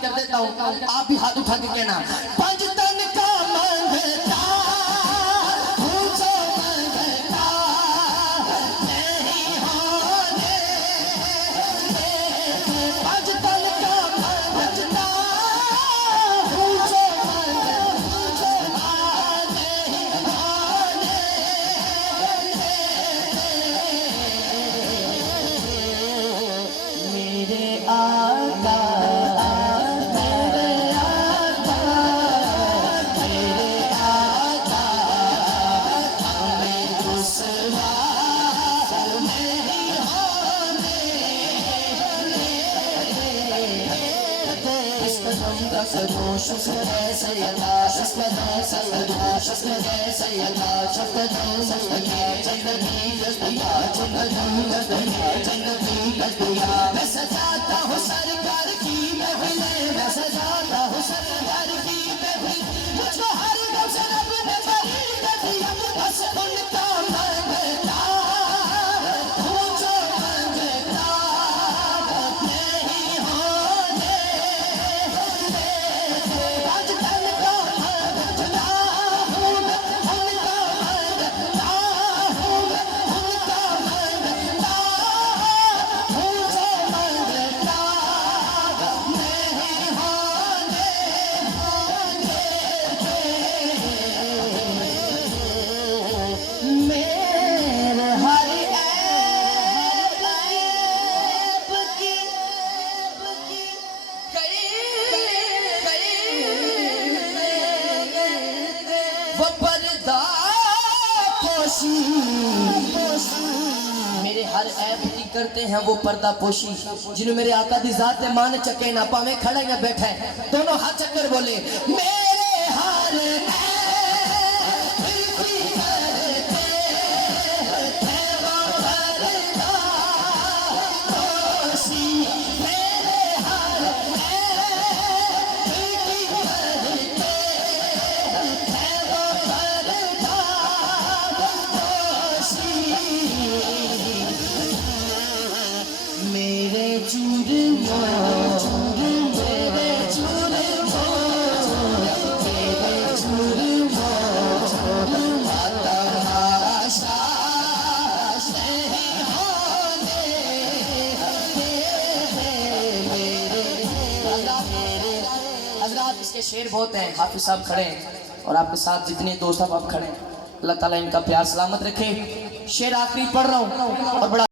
बात कर देता हूँ, आप भी हाथ उठा के कहना, पंज तन का मंगता मैं सजाता हूँ सरकार की महफिलें, मैं सजाता हूँ सरकार की महफिल, मुझको हर गम से रब ने बरी कर दिया, बस उनका मंगता हूँ जो मंगता नहीं होने देते। आज तन का मंगता हूँ मैं, उनका मंगता हूँ मैं, उनका मंगता हूँ जो मंगता नहीं होने मेरे हर ऐब की वो पर्दा पोशी, मेरे हर ऐब की करते हैं वो पर्दा पोशी, जिन्होंने मेरे आका दी जात ते मान चके ना पावे खड़ा या बैठा है, दोनों हाथ चक्कर बोले, मेरे हर ऐब की करते हैं वो पर्दा पोशी, मेरे हर ऐब की करते हैं वो पर्दा पोशी, मेरे जुर्मों मेरे जुर्मों मेरे जुर्मों तमाशा नहीं होने मेरे हजरात। इसके शेर बहुत हैं, हाफिज साहब खड़े हैं और आपके साथ जितने दोस्त आप खड़े हैं, अल्लाह ताला इनका प्यार सलामत रखे। शेर आखिरी पढ़ रहा हूँ और बड़ा